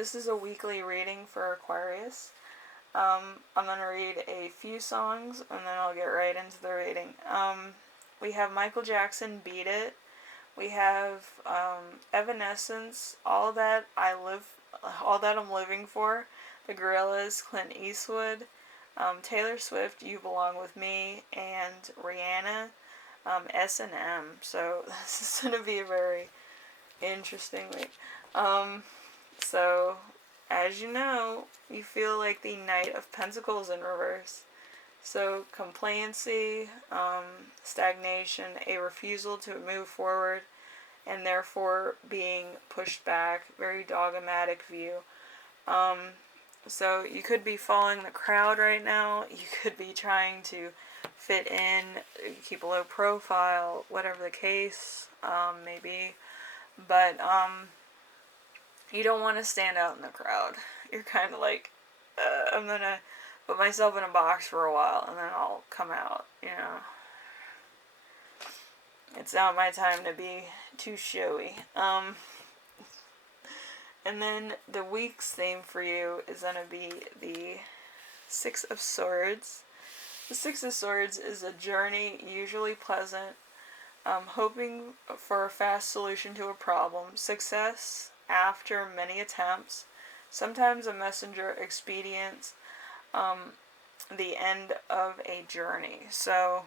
this is a weekly reading for Aquarius. I'm going to read a few songs and then I'll get right into the reading. We have Michael Jackson, Beat It. We have Evanescence, All That I'm Living For. The Gorillaz, Clint Eastwood. Taylor Swift, You Belong With Me. And Rihanna, S&M. So this is going to be a very interesting week. So, as you know, you feel like the Knight of Pentacles in reverse. So, complacency, stagnation, a refusal to move forward, and therefore being pushed back, very dogmatic view. So, you could be following the crowd right now. You could be trying to fit in, keep a low profile, whatever the case may be. But, you don't want to stand out in the crowd. You're kind of like, I'm going to put myself in a box for a while and then I'll come out, you know. It's not my time to be too showy. And then the week's theme for you is going to be the Six of Swords. The Six of Swords is a journey, usually pleasant, hoping for a fast solution to a problem, success after many attempts, sometimes a messenger expedient, the end of a journey. So,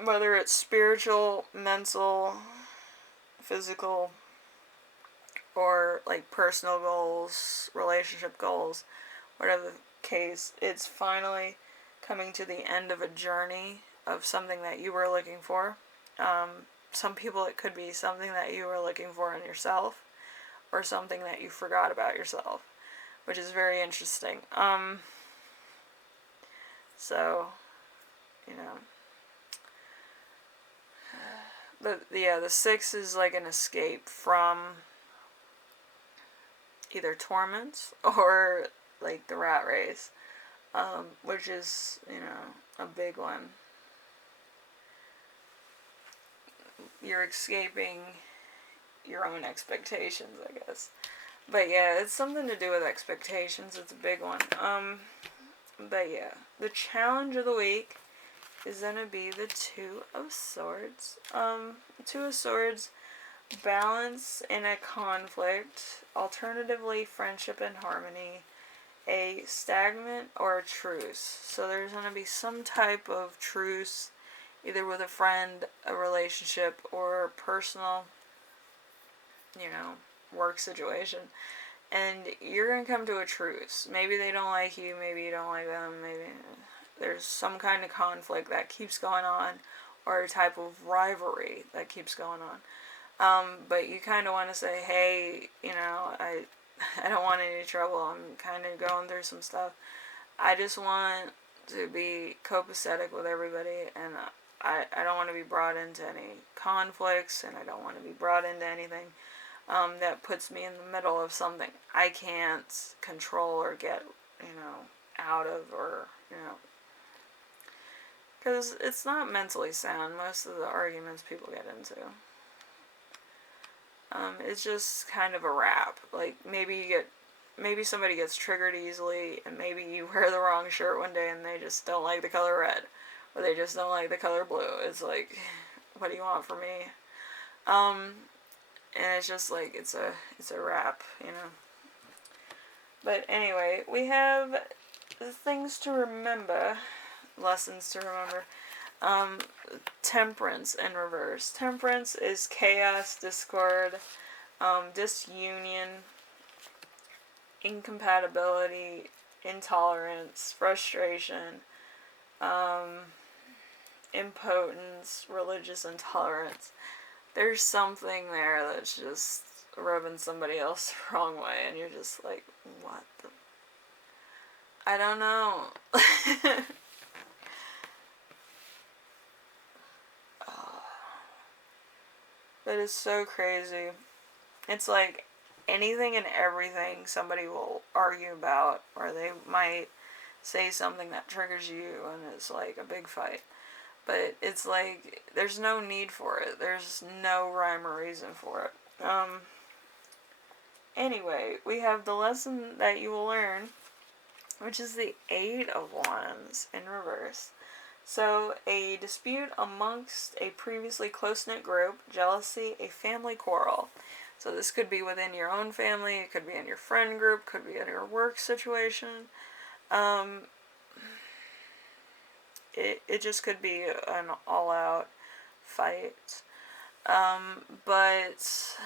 whether it's spiritual, mental, physical, or like personal goals, relationship goals, whatever the case, it's finally coming to the end of a journey of something that you were looking for. Some people, it could be something that you were looking for in yourself, or something that you forgot about yourself, which is very interesting. So, you know, the six is like an escape from either torments or like the rat race, which is, you know, a big one. You're escaping your own expectations, I guess. But yeah, it's something to do with expectations. It's a big one. But yeah, the challenge of the week is gonna be the Two of Swords. Two of Swords, balance in a conflict, alternatively friendship and harmony, a stagnant or a truce. So there's gonna be some type of truce, either with a friend, a relationship, or personal, you know, work situation. And you're going to come to a truce. Maybe they don't like you, maybe you don't like them, maybe there's some kind of conflict that keeps going on, or a type of rivalry that keeps going on. But you kind of want to say, hey, you know, I don't want any trouble. I'm kind of going through some stuff. I just want to be copacetic with everybody, and I don't want to be brought into any conflicts, and I don't want to be brought into anything that puts me in the middle of something I can't control or get, you know, out of, or, you know, because it's not mentally sound, most of the arguments people get into. It's just kind of a rap. Like, maybe somebody gets triggered easily, and maybe you wear the wrong shirt one day and they just don't like the color red, or they just don't like the color blue. It's like, what do you want from me? And it's just like, it's a rap, you know. But anyway, we have things to remember, lessons to remember. Temperance in reverse. Temperance is chaos, discord, disunion, incompatibility, intolerance, frustration, impotence, religious intolerance. There's something there that's just rubbing somebody else the wrong way, and you're just like, what the... I don't know. That is so crazy. It's like anything and everything somebody will argue about, or they might say something that triggers you, and it's like a big fight. But it's like, there's no need for it. There's no rhyme or reason for it. Anyway, we have the lesson that you will learn, which is the Eight of Wands in reverse. So, a dispute amongst a previously close-knit group, jealousy, a family quarrel. So this could be within your own family, it could be in your friend group, could be in your work situation. It just could be an all-out fight. But,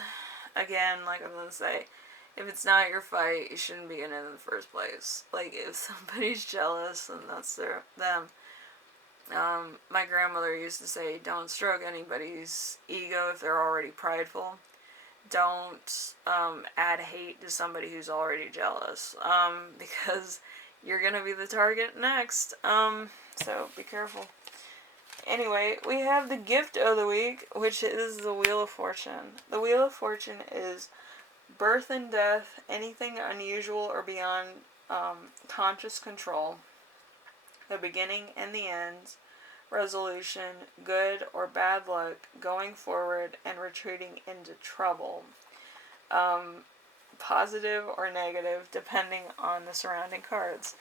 again, like I'm going to say, if it's not your fight, you shouldn't be in it in the first place. Like, if somebody's jealous and that's them. My grandmother used to say, don't stroke anybody's ego if they're already prideful. Don't add hate to somebody who's already jealous, because you're going to be the target next. So be careful. Anyway, we have the gift of the week, which is the Wheel of Fortune. The Wheel of Fortune is birth and death, anything unusual or beyond conscious control, the beginning and the end, resolution, good or bad luck, going forward and retreating into trouble. Positive or negative, depending on the surrounding cards.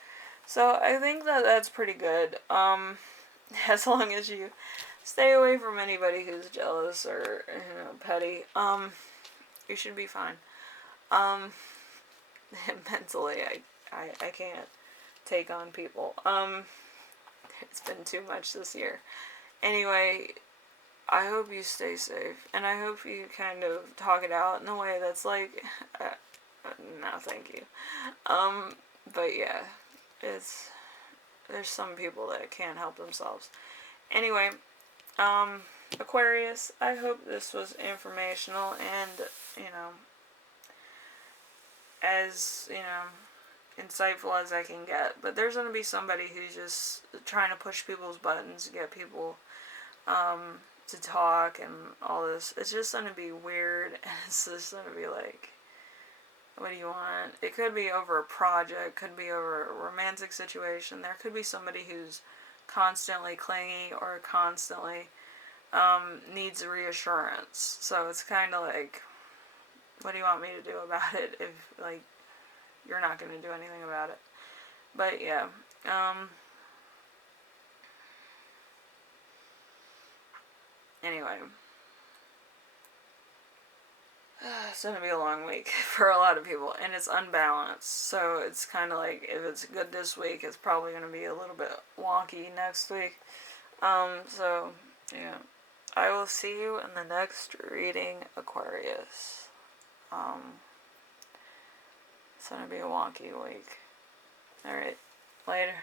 So I think that that's pretty good. As long as you stay away from anybody who's jealous or, petty, you should be fine. Mentally, I can't take on people. It's been too much this year. Anyway, I hope you stay safe, and I hope you kind of talk it out in a way that's like, no, thank you. But yeah, there's some people that can't help themselves. Anyway, Aquarius, I hope this was informational and, as, insightful as I can get. But there's going to be somebody who's just trying to push people's buttons, get people to talk and all this. It's just going to be weird, and it's just going to be like, what do you want? It could be over a project, could be over a romantic situation. There could be somebody who's constantly clingy or constantly needs reassurance. So it's kind of like, what do you want me to do about it if, like, you're not going to do anything about it? But yeah, anyway, it's going to be a long week for a lot of people, and it's unbalanced. So it's kind of like, if it's good this week, it's probably going to be a little bit wonky next week. So yeah, I will see you in the next reading, Aquarius. It's going to be a wonky week. Alright, later.